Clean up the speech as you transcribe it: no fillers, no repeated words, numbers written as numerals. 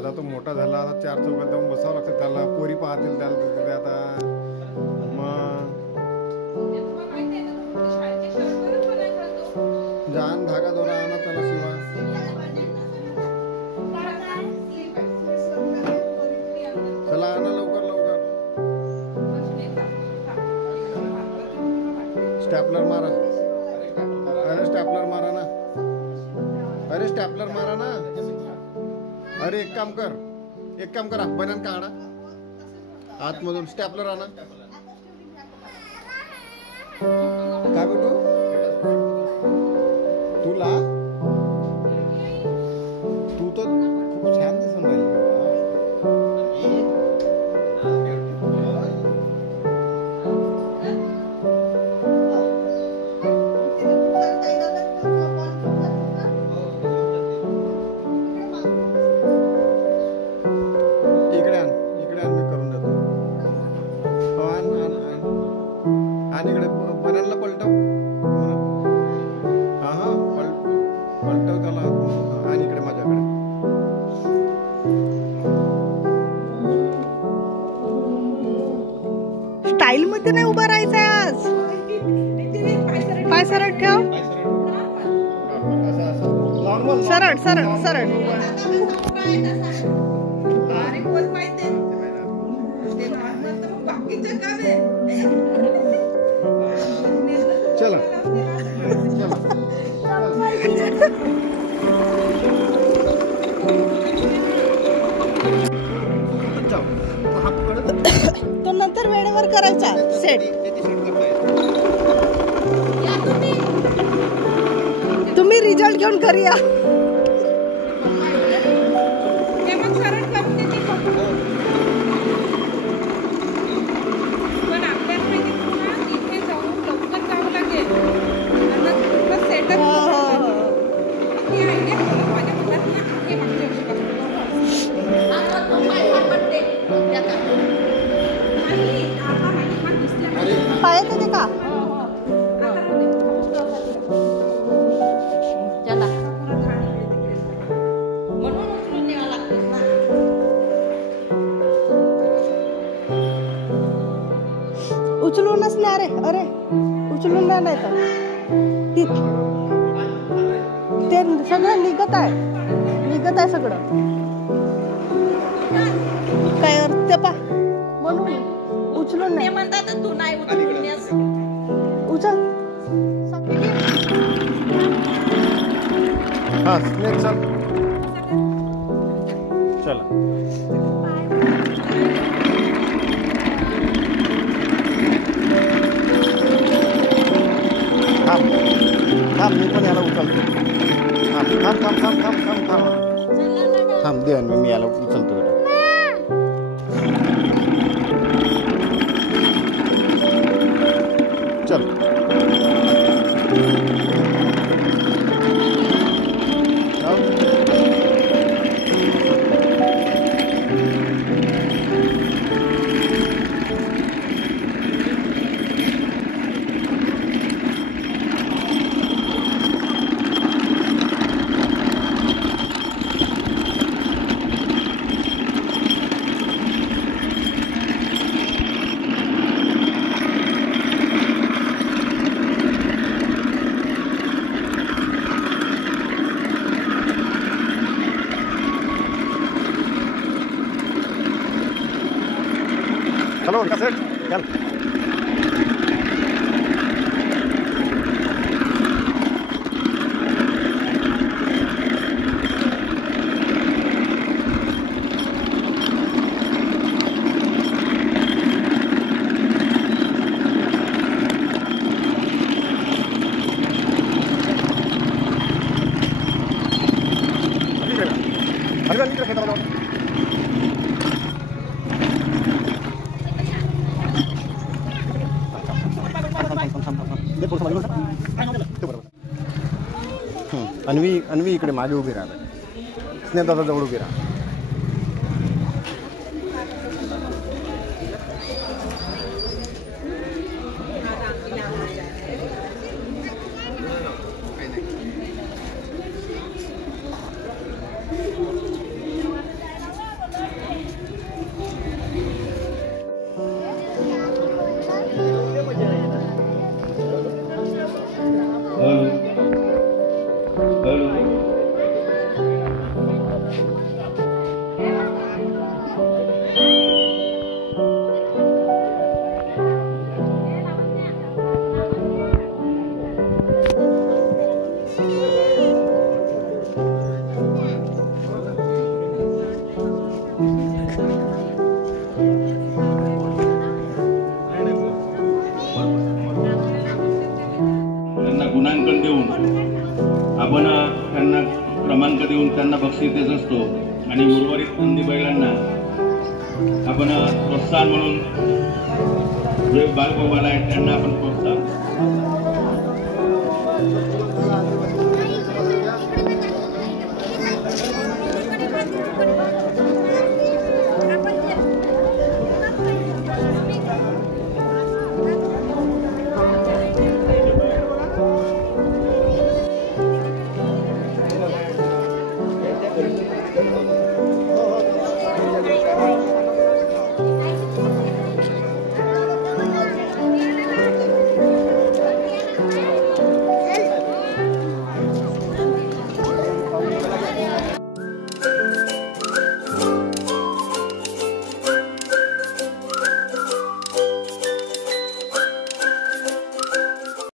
आता तो मोठा झाला, आता 4 चौकात जाऊन बसावं लागतं त्याला, पोरी पाहतील त्याला आता मग जान धागा दोरा आणा त्याला शिवा. चला आणा लवकर लवकर. स्टॅपलर मारा. अरे स्टॅपलर मारा ना. अरे स्टॅपलर मारा ना. अरे एक काम कर बन्यान काढा आतमधून, स्टॅपलर आणा. काय बेटू तुला तू तर खूप छान दिसून राहिली. आणि इकडे बनायला पलटव. हा पलटव त्याला. आणि इकडे माझ्याकडे स्टाईल मध्ये नाही उभा राहायचंय आज. पाय सरळ ठेव. सरळ सरळ सरळ. चला तो नंतर वेळेवर करायचा सेट. तुम्ही रिझल्ट घेऊन घरी या. पायात येते का? उचलूनच नाही. अरे अरे उचलून नाही तर ते सगळं निघत आहे सगळं. काय अर्थ पा म्हणून उचलून नाही म्हणतात. तू नाही उचल. हा स्नेक चल. चला थांब मी पण याला उचलतो. थांब दे मी याला उचलतो बेटा. चल चलो उनका सेट चल अन्वी इकडे मागे उभी राहा स्नेहदादा जवळ उभी राहा गुणांकन देऊन आपण त्यांना क्रमांक देऊन त्यांना बक्षीस देत असतो आणि उर्वरित नंदी बैलांना आपण प्रोत्साहन म्हणून जे बालगोपाल आहेत त्यांना आपण प्रोत्साहन